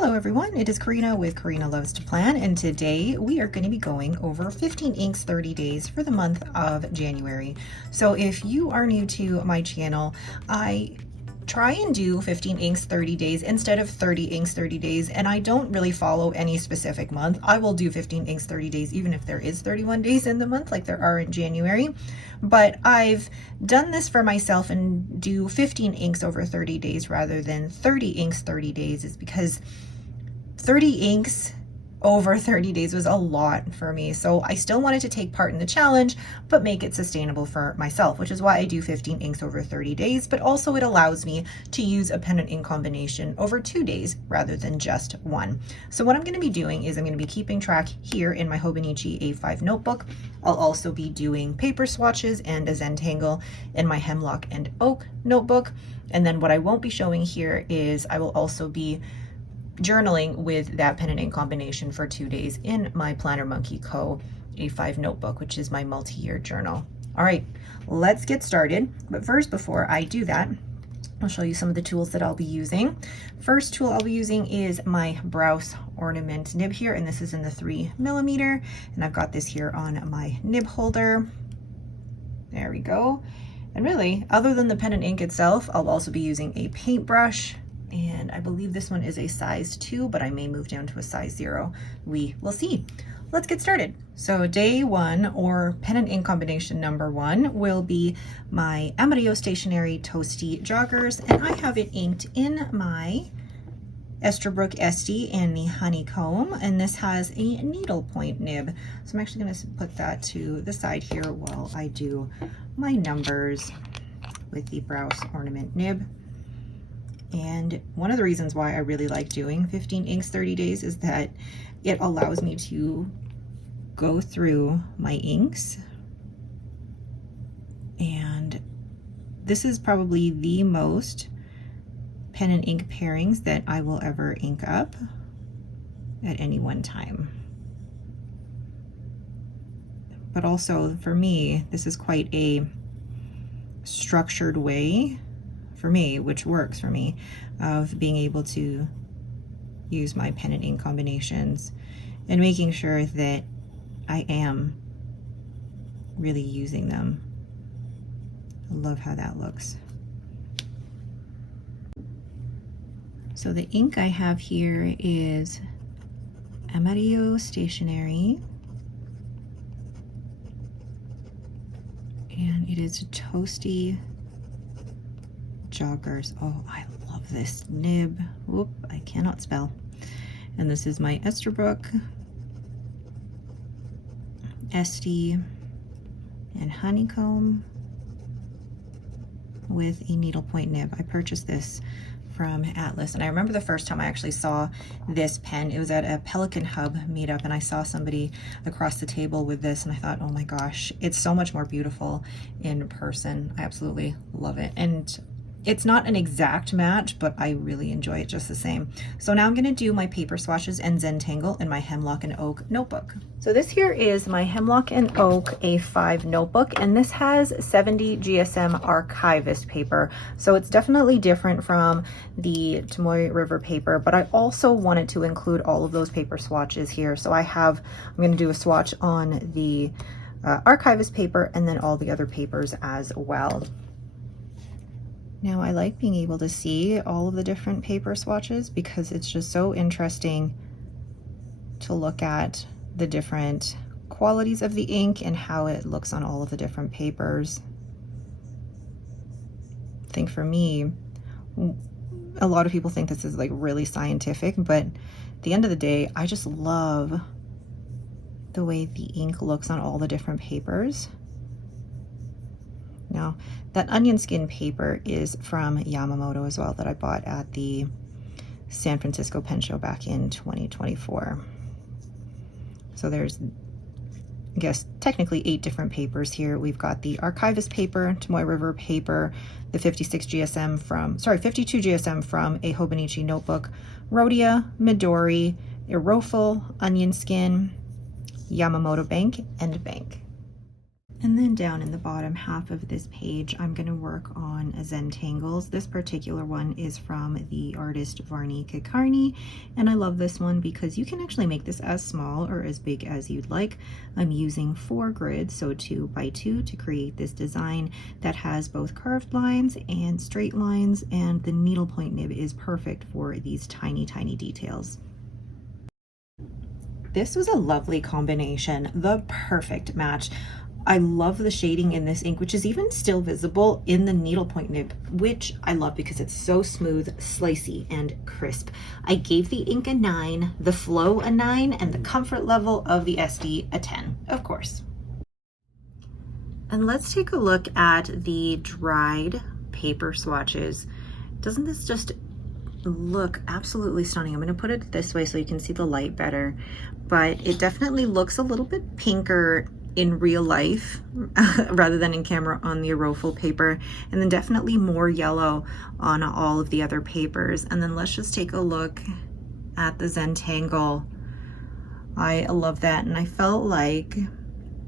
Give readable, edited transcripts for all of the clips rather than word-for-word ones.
Hello everyone, it is Karina with Karina Loves to Plan, and today we are going to be going over 15 inks 30 days for the month of January. So if you are new to my channel, I try and do 15 inks 30 days instead of 30 inks 30 days, and I don't really follow any specific month. I will do 15 inks 30 days even if there is 31 days in the month like there are in January, but I've done this for myself and do 15 inks over 30 days rather than 30 inks 30 days is because 30 inks over 30 days was a lot for me. So I still wanted to take part in the challenge, but make it sustainable for myself, which is why I do 15 inks over 30 days, but also it allows me to use a pen and ink combination over 2 days rather than just one. So what I'm going to be doing is I'm going to be keeping track here in my Hobonichi A5 notebook. I'll also be doing paper swatches and a Zentangle in my Hemlock and Oak notebook. And then what I won't be showing here is I will also be journaling with that pen and ink combination for 2 days in my Planner Monkey Co. A5 notebook, which is my multi-year journal. All right, let's get started. But first, before I do that, I'll show you some of the tools that I'll be using. First tool I'll be using is my Browse ornament nib here, and this is in the 3mm, and I've got this here on my nib holder. There we go. And really, other than the pen and ink itself, I'll also be using a paintbrush, and I believe this one is a size 2, but I may move down to a size 0. We will see. Let's get started. So day 1, or pen and ink combination number 1, will be my Anderillium stationery toasty joggers, and I have it inked in my Esterbrook SD and the honeycomb, and this has a needlepoint nib. So I'm actually going to put that to the side here while I do my numbers with the Browse ornament nib. And one of the reasons why I really like doing 15 inks 30 days is that it allows me to go through my inks, and this is probably the most pen and ink pairings that I will ever ink up at any one time. But also for me, this is quite a structured way for me, which works for me, of being able to use my pen and ink combinations and making sure that I am really using them. I love how that looks. So the ink I have here is Anderillium stationery, and it is toasty joggers. Oh, I love this nib. Whoop, I cannot spell. And this is my Esterbrook SD and honeycomb with a needlepoint nib. I purchased this from Atlas, and I remember the first time I actually saw this pen, it was at a Pelican Hub meetup, and I saw somebody across the table with this, and I thought, oh my gosh, it's so much more beautiful in person. I absolutely love it. And it's not an exact match, but I really enjoy it just the same. So now I'm going to do my paper swatches and Zentangle in my Hemlock and Oak notebook. So this here is my Hemlock and Oak A5 notebook, and this has 70 GSM archivist paper. So it's definitely different from the Tomoe River paper, but I also wanted to include all of those paper swatches here. So I'm going to do a swatch on the archivist paper and then all the other papers as well. Now I like being able to see all of the different paper swatches because it's just so interesting to look at the different qualities of the ink and how it looks on all of the different papers. I think for me, a lot of people think this is like really scientific, but at the end of the day, I just love the way the ink looks on all the different papers. Now, that onion skin paper is from Yamamoto as well, that I bought at the San Francisco Pen Show back in 2024. So there's, I guess, technically 8 different papers here. We've got the archivist paper, Tomoe River paper, the 52 GSM from a Hobonichi notebook, Rhodia, Midori, Irofil, onion skin, Yamamoto bank, and bank. And then down in the bottom half of this page, I'm going to work on Zentangles. This particular one is from the artist Varney Kakarni, and I love this one because you can actually make this as small or as big as you'd like. I'm using 4 grids, so 2 by 2, to create this design that has both curved lines and straight lines, and the needlepoint nib is perfect for these tiny, tiny details. This was a lovely combination, the perfect match. I love the shading in this ink, which is even still visible in the needlepoint nib, which I love because it's so smooth, slicey, and crisp. I gave the ink a 9, the flow a 9, and the comfort level of the SD a 10, of course. And let's take a look at the dried paper swatches. Doesn't this just look absolutely stunning? I'm going to put it this way so you can see the light better, but it definitely looks a little bit pinker in real life rather than in camera on the Aerofil paper, and then definitely more yellow on all of the other papers. And then let's just take a look at the Zentangle. I love that, and I felt like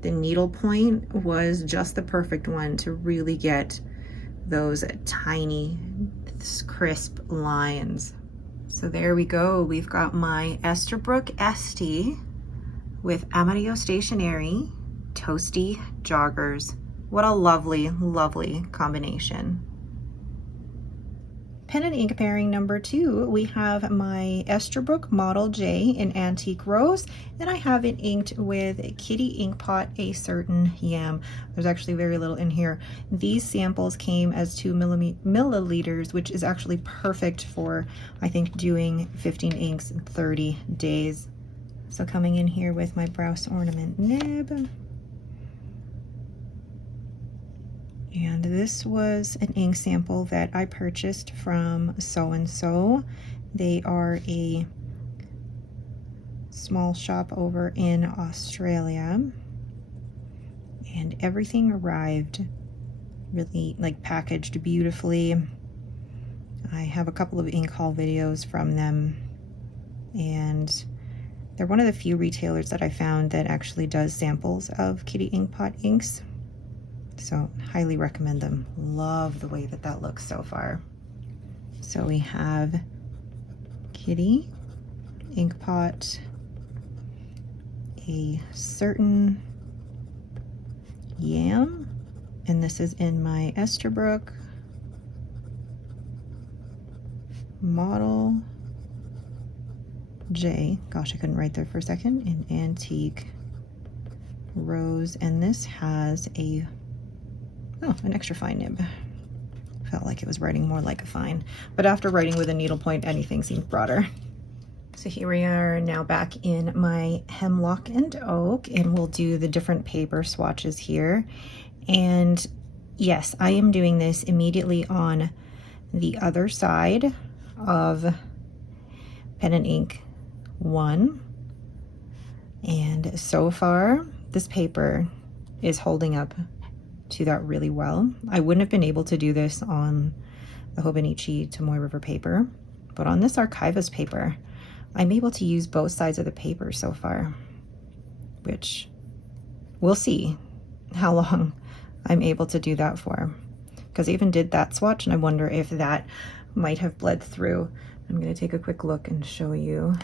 the needlepoint was just the perfect one to really get those tiny crisp lines. So there we go. We've got my Esterbrook SD with Amarillo Stationery Toasty Joggers. What a lovely, lovely combination. Pen and ink pairing number 2, we have my Esterbrook Model J in Antique Rose, and I have it inked with Kitty Inkpot A Certain Yam. There's actually very little in here. These samples came as 2 milliliters, which is actually perfect for, I think, doing 15 inks in 30 days. So coming in here with my Browse Ornament nib. And this was an ink sample that I purchased from So-and-So. They are a small shop over in Australia. And everything arrived really like packaged beautifully. I have a couple of ink haul videos from them, and they're one of the few retailers that I found that actually does samples of Kitty Inkpot inks. So highly recommend them. Love the way that that looks so far. So we have Kitty Inkpot A Certain Yam, and this is in my Esterbrook Model J. Gosh, I couldn't write there for a second. In Antique Rose, and this has an extra fine nib. Felt like it was writing more like a fine, but after writing with a needlepoint, anything seems broader. So here we are now back in my Hemlock and Oak, and we'll do the different paper swatches here. And yes, I am doing this immediately on the other side of Pen and Ink 1. And so far, this paper is holding up to that really well. I wouldn't have been able to do this on the Hobonichi Tomoe River paper, but on this Archivist paper, I'm able to use both sides of the paper so far, which we'll see how long I'm able to do that for, because I even did that swatch, and I wonder if that might have bled through. I'm going to take a quick look and show you.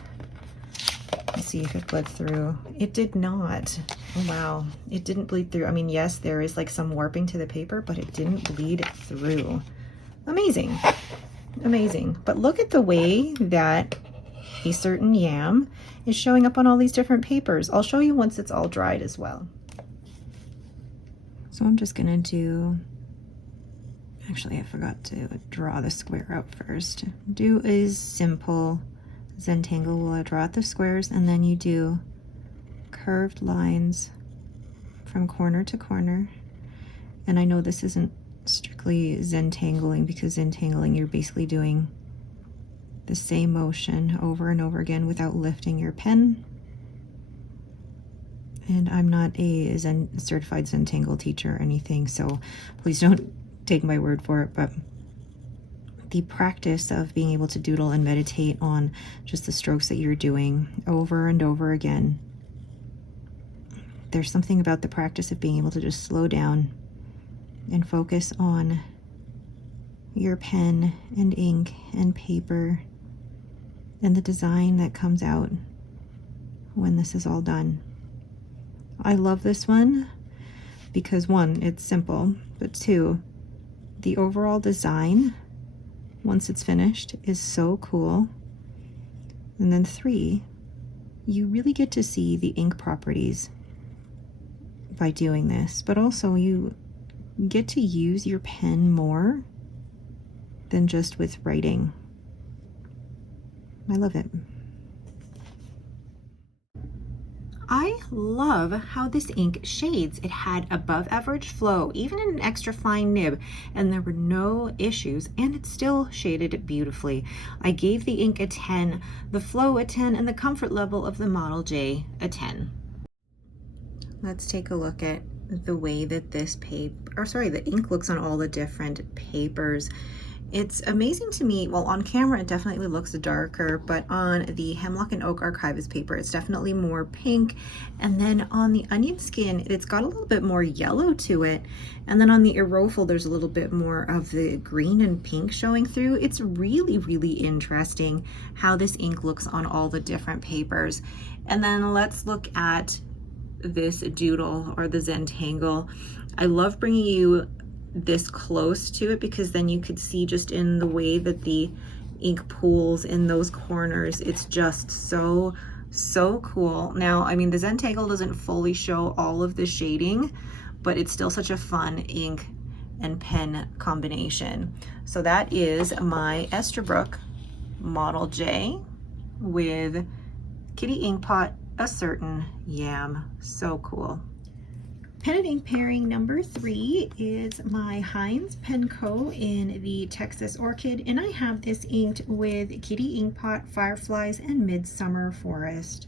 Let's see if it bled through. It did not. Oh wow, it didn't bleed through. I mean, yes, there is like some warping to the paper, but it didn't bleed through. Amazing, amazing. But look at the way that A Certain Yam is showing up on all these different papers. I'll show you once it's all dried as well. So I'm just gonna do, actually I forgot to draw the square out first. Do a simple Zentangle where I draw out the squares, and then you do curved lines from corner to corner. And I know this isn't strictly Zentangling, because Zentangling you're basically doing the same motion over and over again without lifting your pen. And I'm not a certified Zentangle teacher or anything, so please don't take my word for it, but the practice of being able to doodle and meditate on just the strokes that you're doing over and over again there's something about the practice of being able to just slow down and focus on your pen and ink and paper and the design that comes out when this is all done. I love this one because one, it's simple, but two, the overall design, once it's finished, is so cool. And then three, you really get to see the ink properties by doing this, but also you get to use your pen more than just with writing. I love it. I love how this ink shades. It had above average flow, even in an extra fine nib, and there were no issues, and it still shaded beautifully. I gave the ink a 10, the flow a 10, and the comfort level of the Model J a 10. Let's take a look at the way that this the ink looks on all the different papers. It's amazing to me. Well, on camera, it definitely looks darker, but on the Hemlock and Oak Archivist paper, it's definitely more pink. And then on the Onion Skin, it's got a little bit more yellow to it. And then on the Aerofil, there's a little bit more of the green and pink showing through. It's really, really interesting how this ink looks on all the different papers. And then let's look at this doodle or the Zentangle. I love bringing you this close to it because then you could see just in the way that the ink pools in those corners. It's just so cool. Now, I mean, the Zentangle doesn't fully show all of the shading, but it's still such a fun ink and pen combination. So that is my Esterbrook Model J with Kitty Inkpot, a certain yam. So cool. Pen and ink pairing number 3 is my Heinz Penco in the Texas Orchid, and I have this inked with Kitty Inkpot, Fireflies, and Midsummer Forest.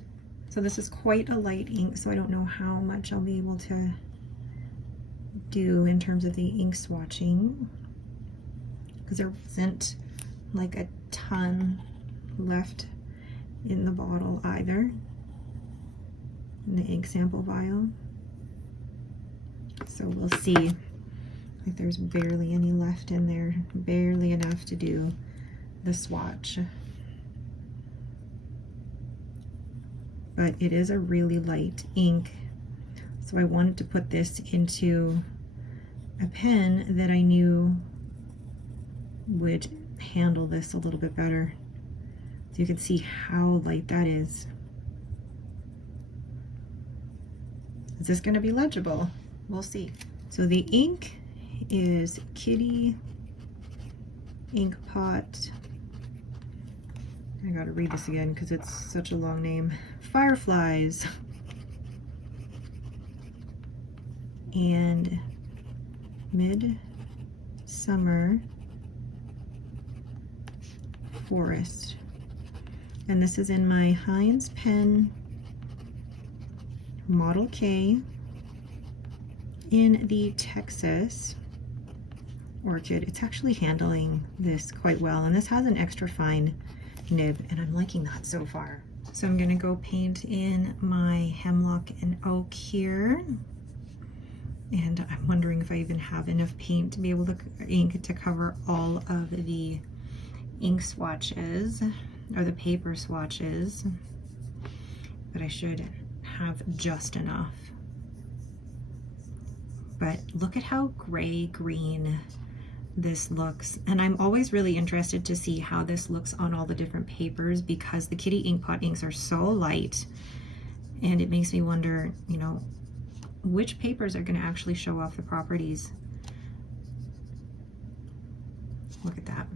So this is quite a light ink, so I don't know how much I'll be able to do in terms of the ink swatching, because there wasn't like a ton left in the bottle either, in the ink sample vial. So we'll see. Like there's barely any left in there, barely enough to do the swatch. But it is a really light ink, so I wanted to put this into a pen that I knew would handle this a little bit better. So you can see how light that is. Is this going to be legible? We'll see. So the ink is Kitty Inkpot. I gotta read this again because it's such a long name. Fireflies and Midsummer Forest. And this is in my Heinz pen Model K in the Texas Orchid. It's actually handling this quite well, and this has an extra fine nib, and I'm liking that so far. So I'm gonna go paint in my Hemlock and Oak here, and I'm wondering if I even have enough paint to be able to ink to cover all of the ink swatches or the paper swatches, but I should have just enough. But look at how gray-green this looks. And I'm always really interested to see how this looks on all the different papers because the Kitty Inkpot inks are so light. And it makes me wonder, you know, which papers are gonna actually show off the properties. Look at that.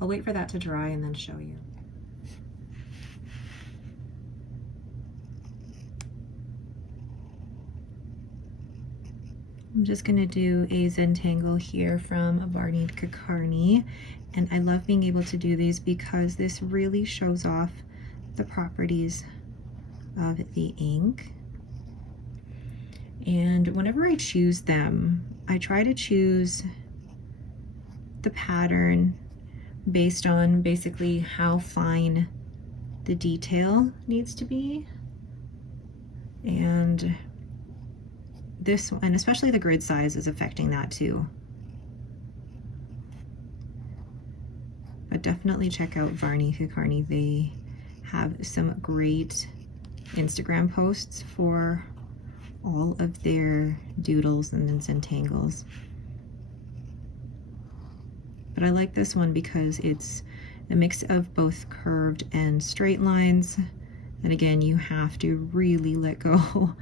I'll wait for that to dry and then show you. I'm just gonna do a Zentangle here from Barney Cacarni, and I love being able to do these because this really shows off the properties of the ink. And whenever I choose them, I try to choose the pattern based on basically how fine the detail needs to be. And this one, especially the grid size, is affecting that too. But definitely check out Varney Cacarni. They have some great Instagram posts for all of their doodles and Zentangles. But I like this one because it's a mix of both curved and straight lines. And again, you have to really let go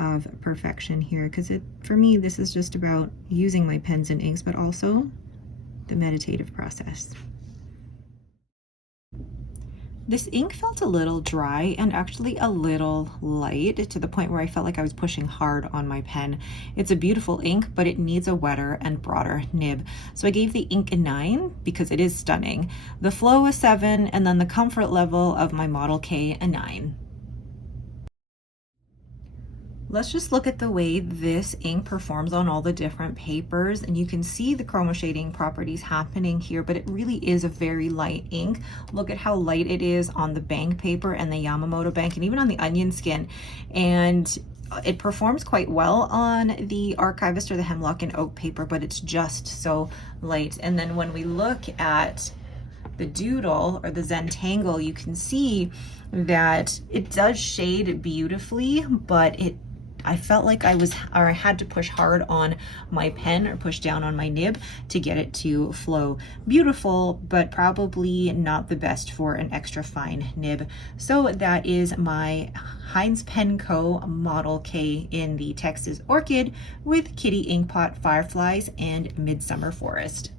of perfection here, because for me, this is just about using my pens and inks, but also the meditative process. This ink felt a little dry and actually a little light, to the point where I felt like I was pushing hard on my pen. It's a beautiful ink, but it needs a wetter and broader nib. So I gave the ink a 9 because it is stunning, the flow a 7, and then the comfort level of my Model K a 9. Let's just look at the way this ink performs on all the different papers, and you can see the chroma shading properties happening here, but it really is a very light ink. Look at how light it is on the bank paper and the Yamamoto bank, and even on the onion skin. And it performs quite well on the Archivist or the Hemlock and Oak paper, but it's just so light. And then when we look at the doodle or the Zentangle, you can see that it does shade beautifully, but I felt like I had to push hard on my pen or push down on my nib to get it to flow. Beautiful, but probably not the best for an extra fine nib. So that is my Heinz Pen Co. Model K in the Texas Orchid with Kitty Inkpot Fireflies and Midsummer Forest.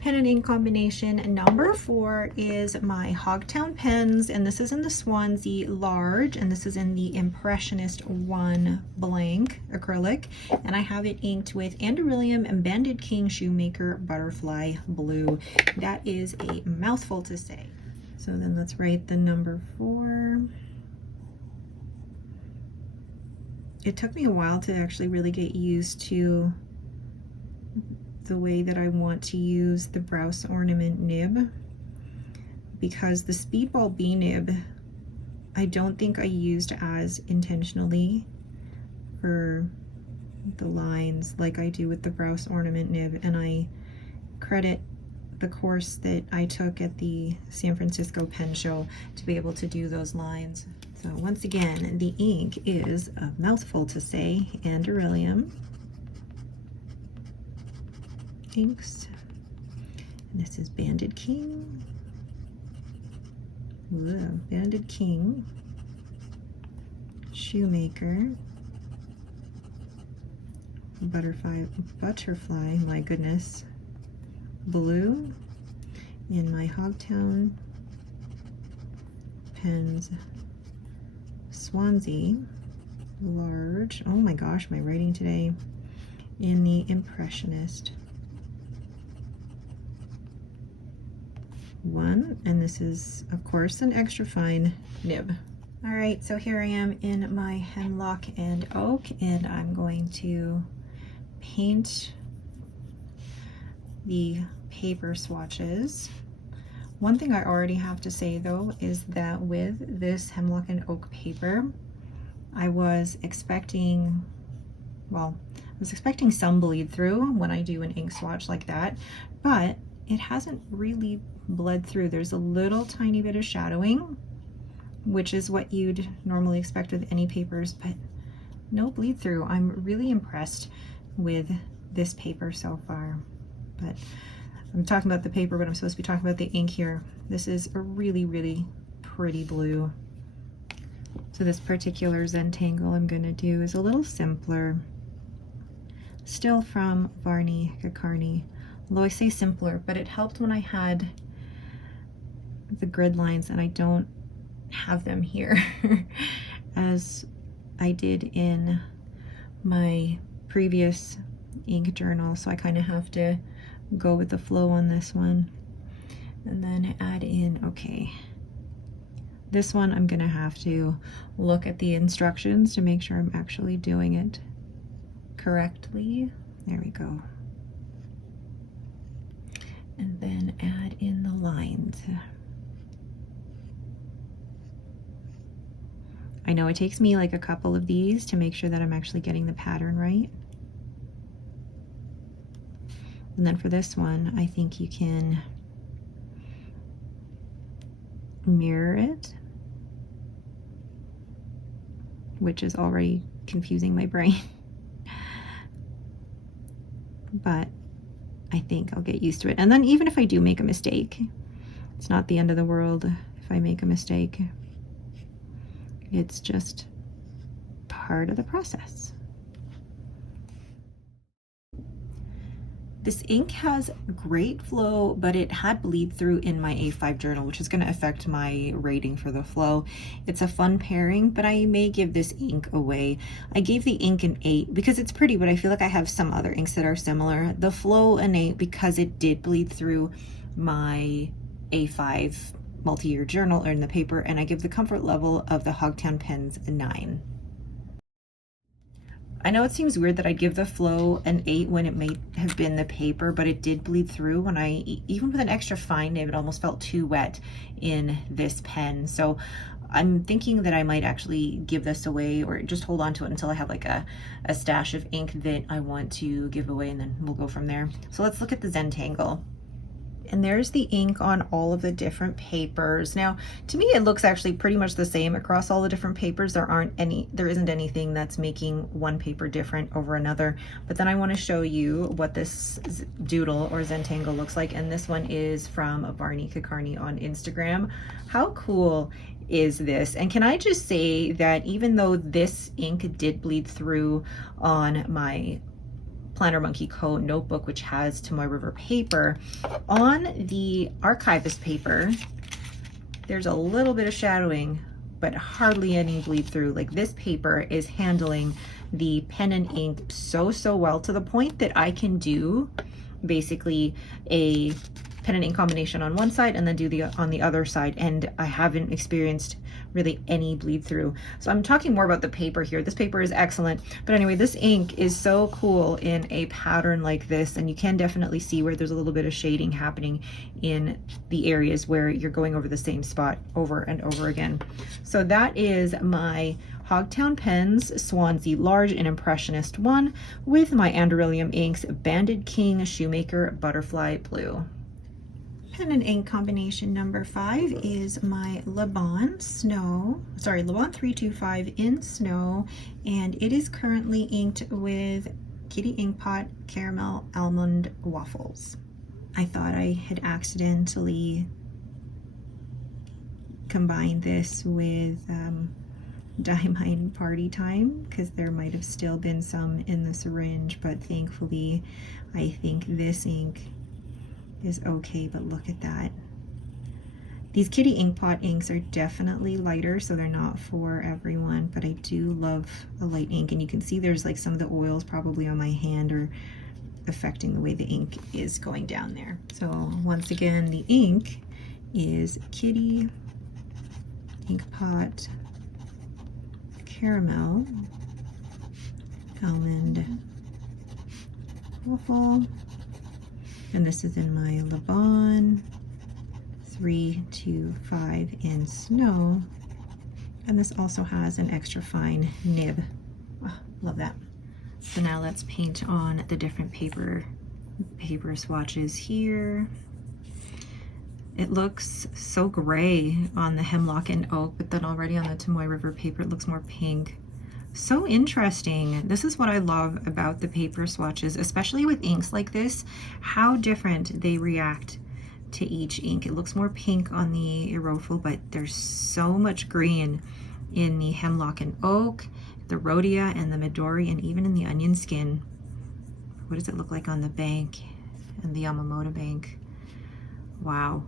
Pen and ink combination number 4 is my Hogtown pens, and this is in the Swansea large, and this is in the Impressionist 1 blank acrylic, and I have it inked with Anderillium and Banded King Shoemaker Butterfly Blue. That is a mouthful to say. So then let's write the number 4. It took me a while to actually really get used to the way that I want to use the Browse ornament nib, because the Speedball B nib I don't think I used as intentionally for the lines like I do with the Browse ornament nib, and I credit the course that I took at the San Francisco Pen Show to be able to do those lines. So once again, the ink is a mouthful to say, Anderillium inks, and this is Banded King. Whoa, Banded King Shoemaker Butterfly, my goodness, Blue in my Hogtown pens Swansea large. Oh my gosh, my writing today, in the Impressionist 1, and this is of course an extra fine nib. All right, so here I am in my Hemlock and Oak, and I'm going to paint the paper swatches. One thing I already have to say though is that with this Hemlock and Oak paper, I was expecting some bleed through when I do an ink swatch like that, but it hasn't really bled through. There's a little tiny bit of shadowing, which is what you'd normally expect with any papers, but no bleed through. I'm really impressed with this paper so far. But I'm talking about the paper, but I'm supposed to be talking about the ink here. This is a really, really pretty blue. So this particular Zentangle I'm gonna do is a little simpler. Still from Varney Cacarni. Although I say simpler, but it helped when I had the grid lines and I don't have them here as I did in my previous ink journal. So I kind of have to go with the flow on this one. And then add in, okay, this one I'm gonna have to look at the instructions to make sure I'm actually doing it correctly. There we go. And then add in the lines. I know it takes me like a couple of these to make sure that I'm actually getting the pattern right. And then for this one, I think you can mirror it, which is already confusing my brain. But I think I'll get used to it. And then even if I do make a mistake, it's not the end of the world if I make a mistake. It's just part of the process. This ink has great flow, but it had bleed through in my A5 journal, which is going to affect my rating for the flow. It's a fun pairing, but I may give this ink away. I gave the ink an 8 because it's pretty, but I feel like I have some other inks that are similar. The flow an 8 because it did bleed through my A5 multi-year journal or in the paper, and I give the comfort level of the Hogtown pens a 9. I know it seems weird that I give the flow an 8 when it may have been the paper, but it did bleed through when even with an extra fine nib, it almost felt too wet in this pen. So I'm thinking that I might actually give this away or just hold on to it until I have like a stash of ink that I want to give away, and then we'll go from there. So let's look at the Zentangle. And there's the ink on all of the different papers. Now, to me, it looks actually pretty much the same across all the different papers. There isn't anything that's making one paper different over another. But then I want to show you what this doodle or Zentangle looks like. And this one is from Barney Kakarni on Instagram. How cool is this? And can I just say that even though this ink did bleed through on my Planner Monkey Co. notebook, which has Tomoe River paper, on the Archivist paper, there's a little bit of shadowing, but hardly any bleed through. Like, this paper is handling the pen and ink so well, to the point that I can do basically a pen and ink combination on one side and then do on the other side, and I haven't experienced really any bleed through. So I'm talking more about the paper here. This paper is excellent, but anyway, this ink is so cool in a pattern like this, and you can definitely see where there's a little bit of shading happening in the areas where you're going over the same spot over and over again. So that is my Hogtown Pens Swansea Large and Impressionist 1 with my Anderillium inks Banded King Shoemaker Butterfly Blue. Pen and ink combination number 5 is my Laban 325 in Snow, and it is currently inked with Kitty Inkpot Caramel Almond Waffles. I thought I had accidentally combined this with Diamine Party Time, because there might have still been some in the syringe, but thankfully I think this ink is okay. But look at that. These Kitty Inkpot inks are definitely lighter, so they're not for everyone, but I do love a light ink, and you can see there's like some of the oils probably on my hand are affecting the way the ink is going down there. So once again, the ink is Kitty Inkpot Caramel Almond Waffle, and this is in my Laban 325 in Snow, and this also has an extra fine nib. Oh, love that. So now let's paint on the different paper swatches here. It looks so gray on the Hemlock and Oak, but then already on the Tomoe River paper it looks more pink. So interesting. This is what I love about the paper swatches, especially with inks like this, how different they react to each ink. It looks more pink on the Aerofil, but there's so much green in the Hemlock and Oak, the Rhodia and the Midori, and even in the Onion Skin. What does it look like on the Bank and the Yamamoto Bank? Wow.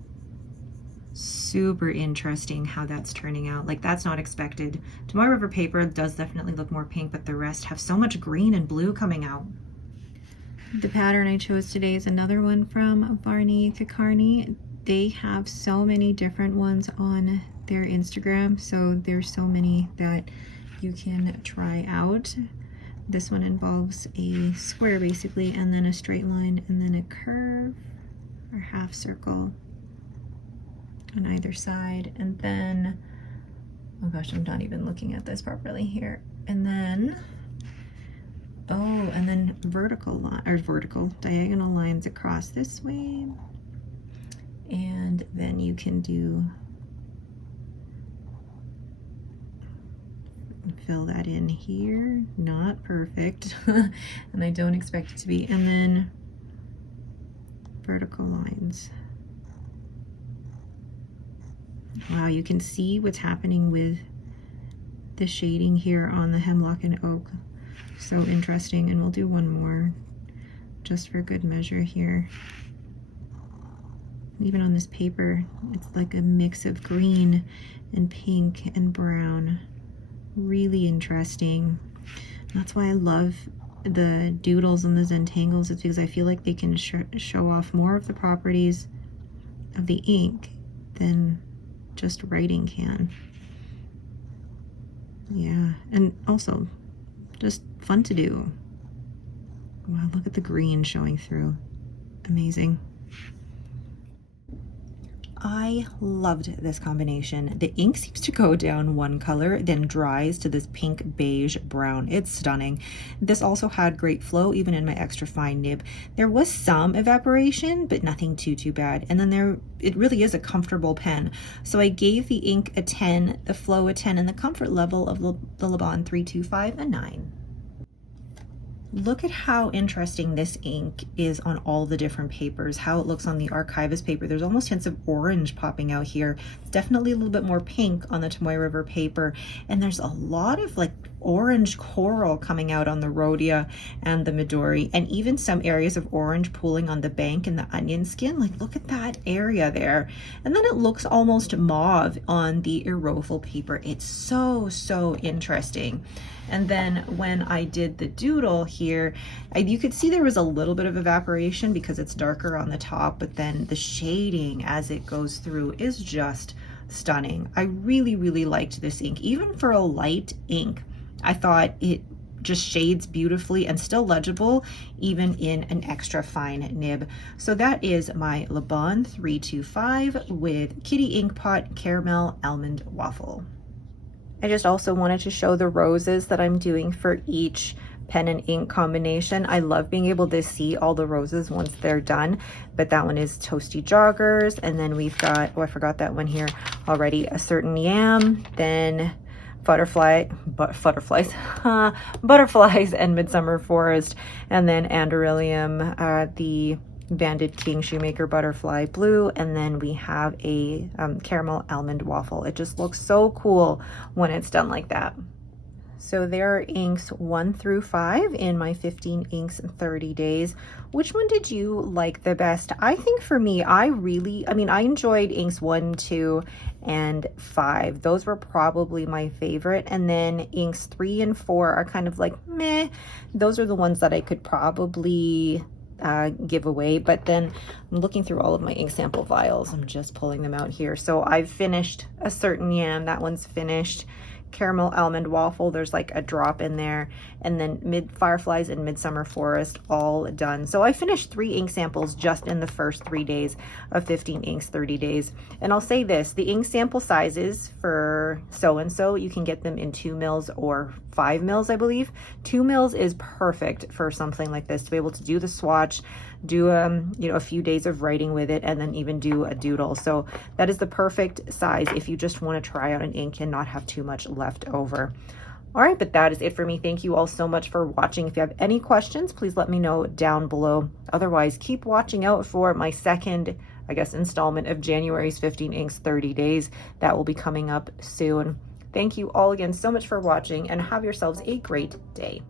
Super interesting how that's turning out. Like, that's not expected. Tomoe River paper does definitely look more pink, but the rest have so much green and blue coming out. The pattern I chose today is another one from Barney Kakarni. They have so many different ones on their Instagram, so there's so many that you can try out. This one involves a square basically, and then a straight line, and then a curve or half circle on either side, and then Oh gosh, I'm not even looking at this properly here. And then, oh, and then diagonal lines across this way. And then you can do, fill that in here. Not perfect, and I don't expect it to be. And then vertical lines. Wow, you can see what's happening with the shading here on the hemlock and oak. So interesting. And we'll do one more just for good measure here. Even on this paper, it's like a mix of green and pink and brown. Really interesting. That's why I love the doodles and the Zentangles. It's because I feel like they can show off more of the properties of the ink than just writing can. Yeah, and also just fun to do. Wow, look at the green showing through. Amazing. I loved this combination. The ink seems to go down one color, then dries to this pink beige brown. It's stunning. This also had great flow, even in my extra fine nib. There was some evaporation, but nothing too bad. And then it really is a comfortable pen. So I gave the ink a 10, the flow a 10, and the comfort level of the Laban 325 a 9. Look at how interesting this ink is on all the different papers, how it looks on the Archivist paper. There's almost hints of orange popping out here. It's definitely a little bit more pink on the Tomoe River paper. And there's a lot of like orange coral coming out on the Rhodia and the Midori, and even some areas of orange pooling on the bank and the onion skin. Like, look at that area there. And then it looks almost mauve on the Aerophil paper. It's so interesting. And then when I did the doodle here, you could see there was a little bit of evaporation because it's darker on the top, but then the shading as it goes through is just stunning. I really liked this ink. Even for a light ink, I thought it just shades beautifully and still legible even in an extra fine nib. So that is my Laban 325 with Kitty Inkpot Caramel Almond Waffle. I just also wanted to show the roses that I'm doing for each pen and ink combination. I love being able to see all the roses once they're done, but that one is Toasty Joggers, and then we've got, oh, I forgot that one here already, A Certain Yam, then butterflies and Midsummer Forest, and then Anderillium, the Banded King Shoemaker Butterfly Blue, and then we have a Caramel Almond Waffle. It just looks so cool when it's done like that. So there are inks 1 through 5 in my 15 inks in 30 days. Which one did you like the best? I think for me, I enjoyed inks 1, 2, and 5. Those were probably my favorite. And then inks 3 and 4 are kind of like meh. Those are the ones that I could probably give away. But then I'm looking through all of my ink sample vials. I'm just pulling them out here. So I've finished A Certain Yam. That one's finished. Caramel Almond Waffle, there's like a drop in there, and then Fireflies and Midsummer Forest, all done. So I finished 3 ink samples just in the first 3 days of 15 inks 30 days. And I'll say this, the ink sample sizes for so-and-so, you can get them in 2 mils or 5 mils, I believe. 2 mils is perfect for something like this, to be able to do the swatch, do a few days of writing with it, and then even do a doodle. So that is the perfect size if you just want to try out an ink and not have too much left over. All right, but that is it for me. Thank you all so much for watching. If you have any questions, please let me know down below. Otherwise, keep watching out for my second, I guess, installment of January's 15 inks 30 days. That will be coming up soon. Thank you all again so much for watching, and have yourselves a great day.